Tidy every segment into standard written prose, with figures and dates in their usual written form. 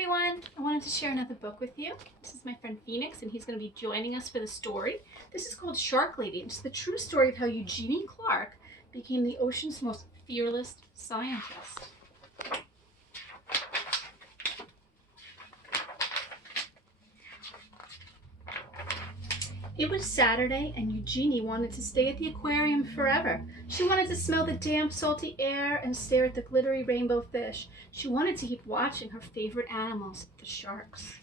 everyone! I wanted to share another book with you. This is my friend Phoenix, and he's going to be joining us for the story. This is called Shark Lady. It's the true story of how Eugenie Clark became the ocean's most fearless scientist. It was Saturday, and Eugenie wanted to stay at the aquarium forever. She wanted to smell the damp, salty air and stare at the glittery rainbow fish. She wanted to keep watching her favorite animals, the sharks.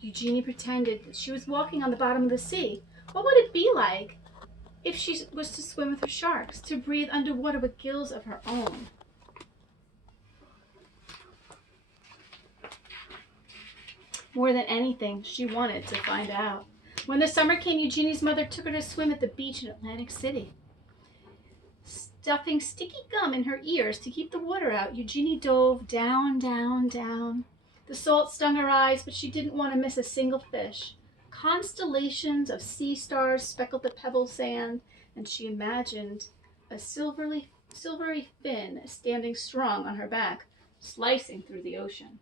Eugenie pretended that she was walking on the bottom of the sea. What would it be like if she was to swim with her sharks, to breathe underwater with gills of her own? More than anything, she wanted to find out. When the summer came, Eugenie's mother took her to swim at the beach in Atlantic City. Stuffing sticky gum in her ears to keep the water out, Eugenie dove down, down, down. The salt stung her eyes, but she didn't want to miss a single fish. Constellations of sea stars speckled the pebble sand, and she imagined a silvery fin standing strong on her back, slicing through the ocean.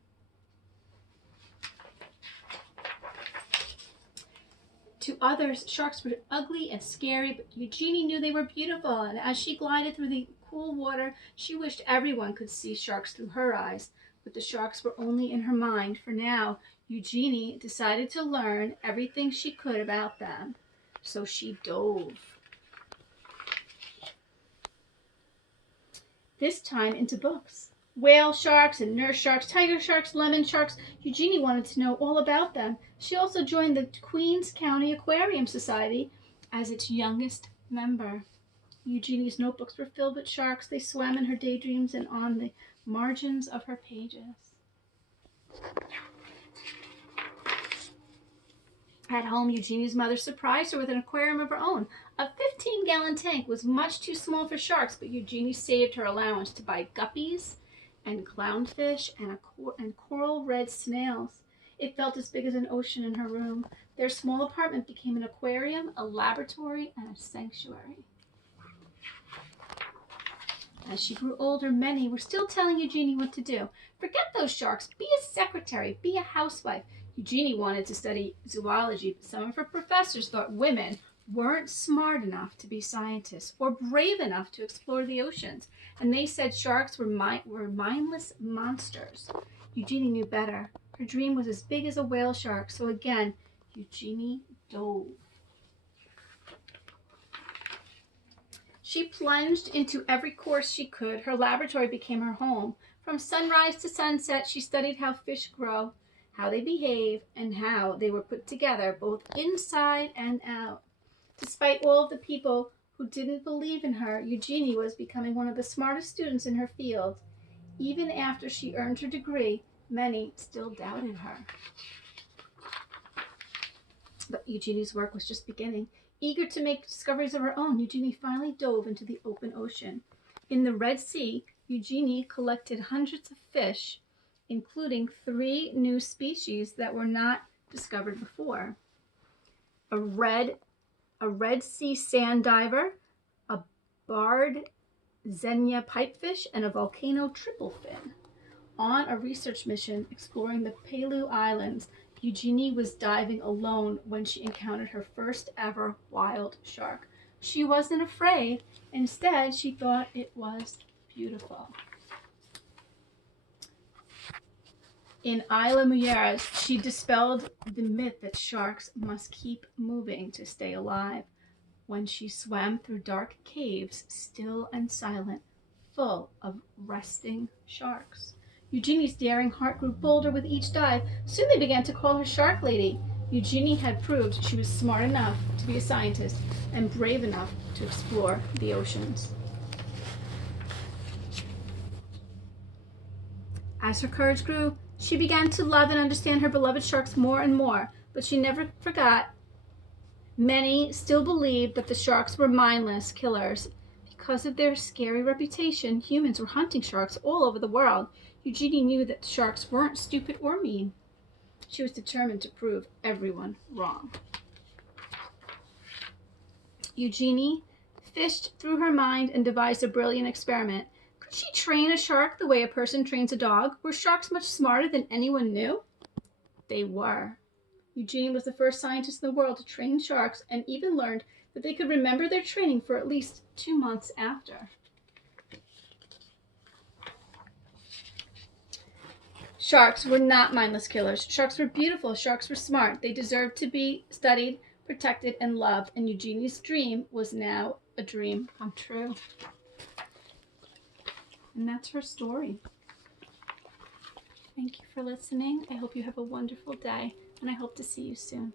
To others, sharks were ugly and scary, but Eugenie knew they were beautiful, and as she glided through the cool water, she wished everyone could see sharks through her eyes. But the sharks were only in her mind for now. Eugenie decided to learn everything she could about them, so she dove. This time into books. Whale sharks and nurse sharks, tiger sharks, lemon sharks. Eugenie wanted to know all about them. She also joined the Queens County Aquarium Society as its youngest member. Eugenie's notebooks were filled with sharks. They swam in her daydreams and on the margins of her pages. At home, Eugenie's mother surprised her with an aquarium of her own. A 15-gallon tank was much too small for sharks, but Eugenie saved her allowance to buy guppies and clownfish and coral red snails. It felt as big as an ocean in her room. Their small apartment became an aquarium, a laboratory, and a sanctuary. As she grew older, many were still telling Eugenie what to do. Forget those sharks. Be a secretary. Be a housewife. Eugenie wanted to study zoology, but some of her professors thought women weren't smart enough to be scientists or brave enough to explore the oceans, and they said sharks were mindless monsters. Eugenie knew better. Her dream was as big as a whale shark, so again, Eugenie dove. She plunged into every course she could. Her laboratory became her home. From sunrise to sunset, she studied how fish grow, how they behave, and how they were put together, both inside and out. Despite all of the people who didn't believe in her, Eugenie was becoming one of the smartest students in her field. Even after she earned her degree, many still doubted her. But Eugenie's work was just beginning. Eager to make discoveries of her own, Eugenie finally dove into the open ocean. In the Red Sea, Eugenie collected hundreds of fish, including 3 new species that were not discovered before. A red sea sand diver, a barred xenia pipefish, and a volcano tripplefin. On a research mission exploring the Palau Islands, Eugenie was diving alone when she encountered her first ever wild shark. She wasn't afraid. Instead, she thought it was beautiful. In Isla Mujeres, she dispelled the myth that sharks must keep moving to stay alive. When she swam through dark caves, still and silent, full of resting sharks. Eugenie's daring heart grew bolder with each dive. Soon they began to call her Shark Lady. Eugenie had proved she was smart enough to be a scientist and brave enough to explore the oceans. As her courage grew, she began to love and understand her beloved sharks more and more, but she never forgot. Many still believed that the sharks were mindless killers. Because of their scary reputation, humans were hunting sharks all over the world. Eugenie knew that sharks weren't stupid or mean. She was determined to prove everyone wrong. Eugenie fished through her mind and devised a brilliant experiment. Could she train a shark the way a person trains a dog? Were sharks much smarter than anyone knew? They were. Eugenie was the first scientist in the world to train sharks and even learned that they could remember their training for at least 2 months after. Sharks were not mindless killers. Sharks were beautiful. Sharks were smart. They deserved to be studied, protected, and loved. And Eugenie's dream was now a dream come true. And that's her story. Thank you for listening. I hope you have a wonderful day, and I hope to see you soon.